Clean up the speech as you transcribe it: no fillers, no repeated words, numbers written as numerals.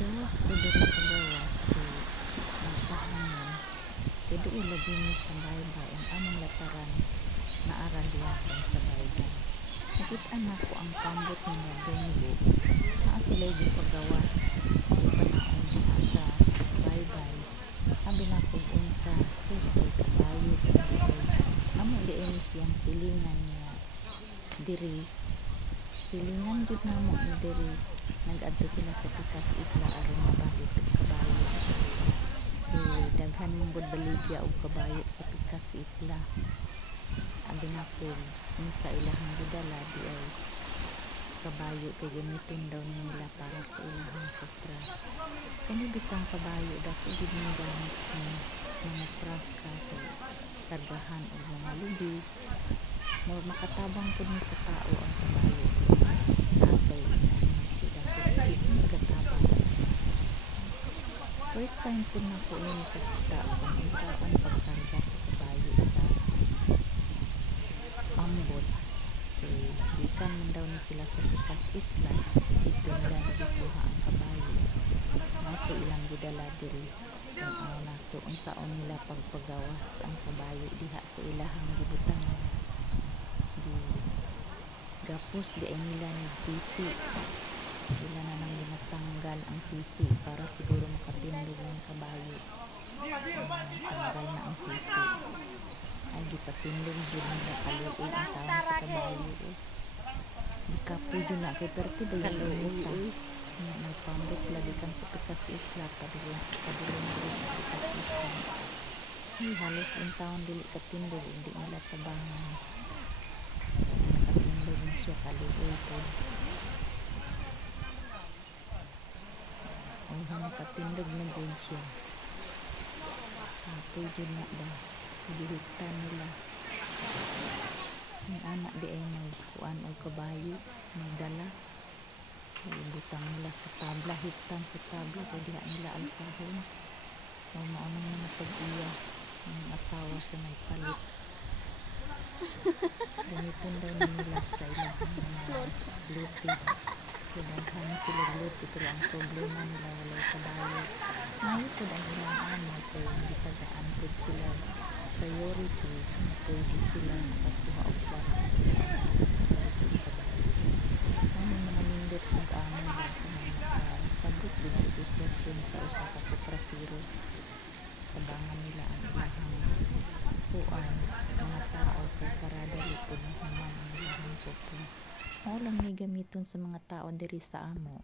Gawas ko diri sa gawas kay nagpahangin kay doon labi mo sa baybay ang among lataran naara gihapon sa baybay. Nakita nako ang pambot nila dunggo naa sila'y gipagawas gipanaon diha sa baybay. Abi na kog unsa sus kay kabayo gani kay amo diin siyang silingan niya diri. Silingan jud namo ni diri. Nag-adto sila sa Pikas Isla aron mabahit og kabayo. Kay daghan mong gud baligya og kabayo sa Pikas Isla. Abi na kog unsa ilahang gidala di ay kabayo kay gamiton daw nila para sa ilahang pagtras. Kani bitong kabayo dako gid mo gamit kung mga tras ka kay kargahan og mga lubi. Mo makatabang pud ni sa tao ang kabayo na kay inaani kay dako gid ni katabang. First time pud nako ni makakita kung unsaon pagkarga sa kabayo sa pambot. Kay gikan man daw ni sila sa Pikas Isla dito nila nagikuha ang kabayo. Nato ilang gidala diri tan-aw nato unsaon nila pagpagawas ang kabayo diha sa ilahang gibutangan. Gapos di ay nila ni pisi. Sila na nang ginatanggal ang pisi para siguro makatindog ng kabayo. Tanggal na ang pisi. Ay gipatindog jud nila kaluoy ang taon sa kabayo. Di kapoy jud na kay perti ba yung nagpambot sila gikan sa Pikas Isla padulong diri sa Pikas Isla. Ay halos yung taon dili katindog hindi nila tabangan. Nakatindog na siya kaluoy pod. Ay nakatindog na jud siya. Kapoy jud na ba gihigtan nila. Ang anak di ay nagkuan og kabayo nagdala. Ibutang nila sa tabla, higtan sa tabla kay diha nila alsahon. Mao nang mga pag-iya ang asawa sa nagpalit. Gamiton daw nila sa ilahang mga lupi. Kay daghan sila lupi pero ang problema nila walay kabayo. Mayo pod ang ilang amo kay gitagaan pod sila priority na pwede sila makakuha og kwarta kay ang kabayo. Ano mga nindot mag-amo ba kanang makasabot din sa sitwasyon sa usa ka kutrasero. Tabangan nila ang ilahang kuan mga tao kay para dali pud mahuman ang ilahang putras. Mao lang ni gamiton sa mga tao diri sa amo.